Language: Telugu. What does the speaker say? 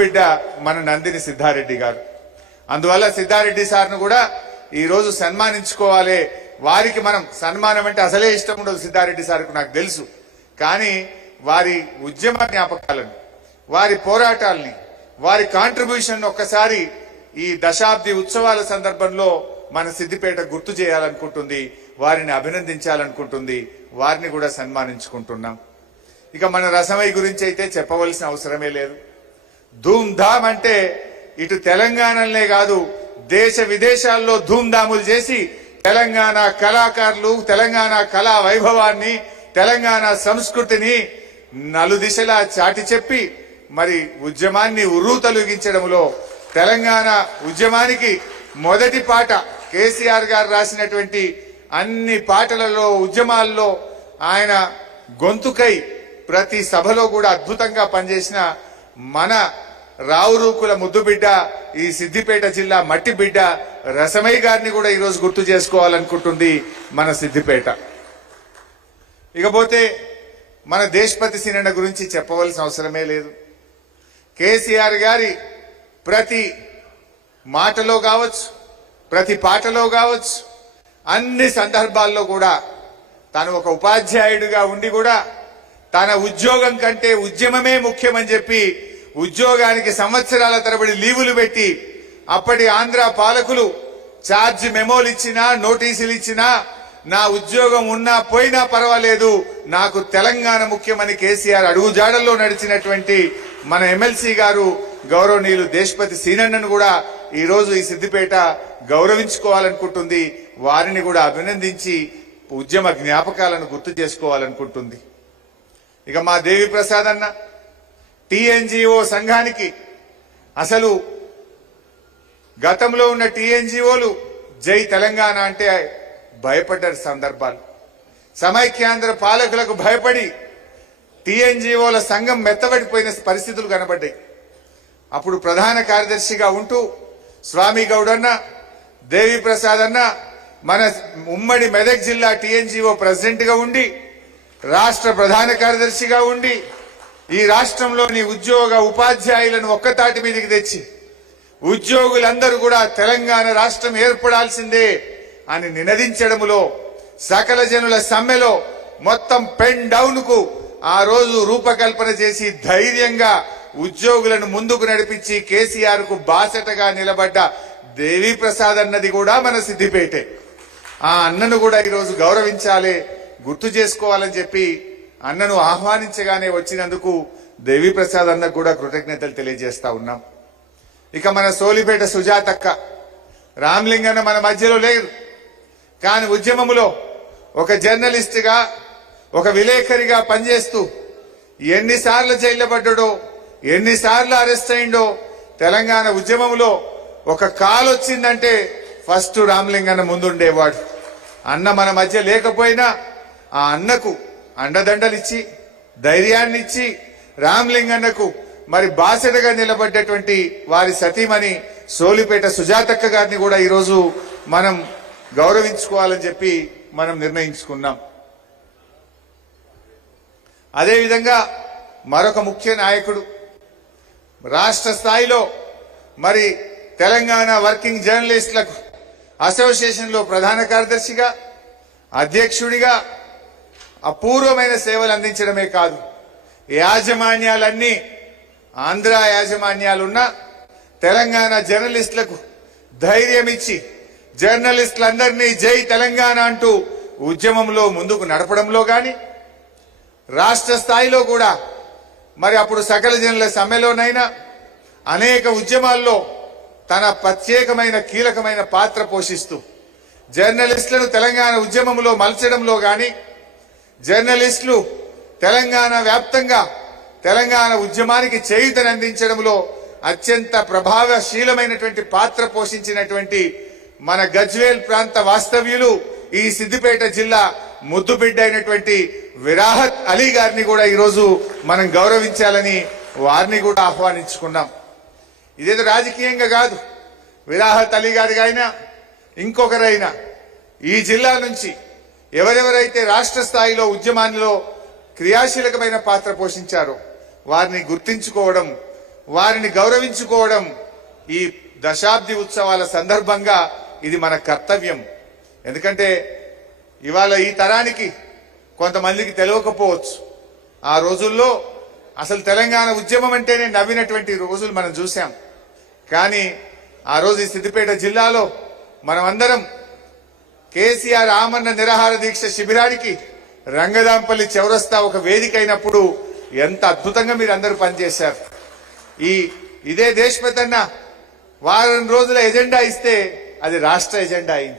బిడ్డ మన నందిని సిద్ధారెడ్డి గారు. అందువల్ల సిద్ధారెడ్డి సార్ను కూడా ఈ రోజు సన్మానించుకోవాలి. వారికి మనం సన్మానం అంటే అసలే ఇష్టం ఉండదు సిద్ధారెడ్డి సార్కు, నాకు తెలుసు. కానీ వారి ఉద్యమ జ్ఞాపకాలను, వారి పోరాటాల్ని, వారి కాంట్రిబ్యూషన్ ఒక్కసారి ఈ దశాబ్ది ఉత్సవాల సందర్భంలో మన సిద్దిపేట గుర్తు చేయాలనుకుంటుంది, వారిని అభినందించాలనుకుంటుంది. వారిని కూడా సన్మానించుకుంటున్నాం. ఇక మన రసమై గురించి అయితే చెప్పవలసిన అవసరమే లేదు. ధూమ్ధామ్ అంటే ఇటు తెలంగాణలనే కాదు, దేశ విదేశాల్లో ధూమ్ధాములు చేసి తెలంగాణ కళాకారులు, తెలంగాణ కళా వైభవాన్ని, తెలంగాణ సంస్కృతిని నలుదిశలా చాటి చెప్పి మరి ఉద్యమాన్ని ఉర్రూతలూగించడంలో, తెలంగాణ ఉద్యమానికి మొదటి పాట కేసీఆర్ గారు రాసినటువంటి అన్ని పాటలలో, ఉద్యమాల్లో ఆయన గొంతుకై ప్రతి సభలో కూడా అద్భుతంగా పనిచేసిన మన రావురూకుల ముద్దుబిడ్డ, ఈ సిద్దిపేట జిల్లా మట్టి బిడ్డ రసమయ్య గారిని కూడా ఈరోజు గుర్తు చేసుకోవాలనుకుంటుంది మన సిద్దిపేట. ఇకపోతే మన దేశపతి సినన్న గురించి చెప్పవలసిన అవసరమే లేదు. కేసీఆర్ గారి ప్రతి మాటలో కావచ్చు, ప్రతి పాటలో కావచ్చు, అన్ని సందర్భాల్లో కూడా తాను ఒక ఉపాధ్యాయుడిగా ఉండి కూడా తన ఉద్యోగం కంటే ఉద్యమమే ముఖ్యమని చెప్పి ఉద్యోగానికి సంవత్సరాల తరబడి లీవులు పెట్టి అప్పటి ఆంధ్ర పాలకులు ఛార్జ్ మెమోలు ఇచ్చినా, నోటీసులు ఇచ్చినా, నా ఉద్యోగం ఉన్నా పోయినా పర్వాలేదు, నాకు తెలంగాణ ముఖ్యమని కేసీఆర్ అడుగుజాడల్లో నడిచినటువంటి మన ఎమ్మెల్సీ గారు గౌరవనీయులు దేశపతి సీనన్నను కూడా ఈ రోజు ఈ సిద్దిపేట గౌరవించుకోవాలనుకుంటుంది. వారిని కూడా అభినందించి ఉద్యమ జ్ఞాపకాలను గుర్తు చేసుకోవాలనుకుంటుంది. ఇక మా దేవి ప్రసాద్ అన్న టీఎన్జిఓ సంఘానికి అసలు గతంలో ఉన్న టీఎన్జిఓలు జై తెలంగాణ అంటే భయపడ్డ సందర్భాలు, సమైక్యాంధ్ర పాలకులకు భయపడి టీఎన్జిఓల సంఘం మెత్తబడిపోయిన పరిస్థితులు కనబడ్డాయి. అప్పుడు ప్రధాన కార్యదర్శిగా ఉంటూ స్వామి గౌడన్న, దేవి ప్రసాద్ అన్న మన ఉమ్మడి మెదక్ జిల్లా టీఎన్జిఓ ప్రెసిడెంట్ గా ఉండి, రాష్ట్ర ప్రధాన కార్యదర్శిగా ఉండి ఈ రాష్ట్రంలోని ఉద్యోగ ఉపాధ్యాయులను ఒక్కతాటి మీదకి తెచ్చి ఉద్యోగులందరూ కూడా తెలంగాణ రాష్ట్రం ఏర్పడాల్సిందే అని నినదించడములో, సకల జనుల సమ్మెలో మొత్తం పెన్ డౌన్ కు ఆ రోజు రూపకల్పన చేసి ధైర్యంగా ఉద్యోగులను ముందుకు నడిపించి కేసీఆర్ కు బాసటగా నిలబడ్డ దేవి ప్రసాద్ అన్నది కూడా మన సిద్దిపేటే. ఆ అన్నను కూడా ఈరోజు గౌరవించాలి, గుర్తు చేసుకోవాలని చెప్పి అన్నను ఆహ్వానించగానే వచ్చినందుకు దేవి ప్రసాద్ అన్నకు కూడా కృతజ్ఞతలు తెలియజేస్తా ఉన్నాం. ఇక మన సోలిపేట సుజాతక్క, రామ్లింగన్న మన మధ్యలో లేరు, కానీ ఉద్యమములో ఒక జర్నలిస్ట్ గా, ఒక విలేకరిగా పనిచేస్తూ ఎన్నిసార్లు జైల్లో పడ్డాడో, ఎన్నిసార్లు అరెస్ట్ అయిండో, తెలంగాణ ఉద్యమంలో ఒక కాల్ వచ్చిందంటే ఫస్ట్ రామ్లింగన్న ముందుండేవాడు. అన్న మన మధ్య లేకపోయినా ఆ అన్నకు అండదండలిచ్చి, ధైర్యాన్ని ఇచ్చి, రామ్లింగన్నకు మరి బాసటగా నిలబడ్డటువంటి వారి సతీమణి సోలిపేట సుజాతక్క గారిని కూడా ఈరోజు మనం గౌరవించుకోవాలని చెప్పి మనం నిర్ణయించుకున్నాం. అదేవిధంగా మరొక ముఖ్య నాయకుడు, రాష్ట్ర స్థాయిలో మరి తెలంగాణ వర్కింగ్ జర్నలిస్టులకు అసోసియేషన్ లో ప్రధాన కార్యదర్శిగా, అధ్యక్షుడిగా అపూర్వమైన సేవలు అందించడమే కాదు, యాజమాన్యాలన్నీ ఆంధ్ర యాజమాన్యాలున్న తెలంగాణ జర్నలిస్టులకు ధైర్యం ఇచ్చి జర్నలిస్టులందరినీ జై తెలంగాణ అంటూ ఉద్యమంలో ముందుకు నడపడంలో గాని, రాష్ట్ర స్థాయిలో కూడా మరి అప్పుడు సకల జనుల సమ్మెలోనైనా అనేక ఉద్యమాల్లో తన ప్రత్యేకమైన కీలకమైన పాత్ర పోషిస్తూ జర్నలిస్టులను తెలంగాణ ఉద్యమంలో మలచడంలో గాని, జర్నలిస్టులు తెలంగాణ వ్యాప్తంగా తెలంగాణ ఉద్యమానికి చేయూతనందించడంలో అత్యంత ప్రభావశీలమైనటువంటి పాత్ర పోషించినటువంటి మన గజ్వేల్ ప్రాంత వాస్తవ్యులు, ఈ సిద్దిపేట జిల్లా ముద్దుబిడ్డ అయినటువంటి విరాహత్ అలీ గారిని కూడా ఈరోజు మనం గౌరవించాలని వారిని కూడా ఆహ్వానించుకున్నాం. ఇదేదో రాజకీయంగా కాదు, విరాహత్ అలీ గారిగా అయినా ఇంకొకరైనా ఈ జిల్లా నుంచి ఎవరెవరైతే రాష్ట్ర స్థాయిలో ఉద్యమాల్లో క్రియాశీలకమైన పాత్ర పోషించారో వారిని గుర్తించుకోవడం, వారిని గౌరవించుకోవడం ఈ దశాబ్ది ఉత్సవాల సందర్భంగా ఇది మన కర్తవ్యం. ఎందుకంటే ఇవాళ ఈ తరానికి కొంతమందికి తెలియకపోవచ్చు, ఆ రోజుల్లో అసలు తెలంగాణ ఉద్యమం అంటేనే నవ్వినటువంటి రోజులు మనం చూసాం. కానీ ఆ రోజు ఈ సిద్దిపేట జిల్లాలో మనమందరం కేసీఆర్ ఆమరణ నిరాహార దీక్ష శిబిరానికి రంగదాంపల్లి చౌరస్తా ఒక వేదిక అయినప్పుడు ఎంత అద్భుతంగా మీరు అందరూ పనిచేశారు. ఇదే దేశపెద్దన్న వారం రోజుల ఎజెండా ఇస్తే అది రాష్ట్ర ఎజెండా అయింది.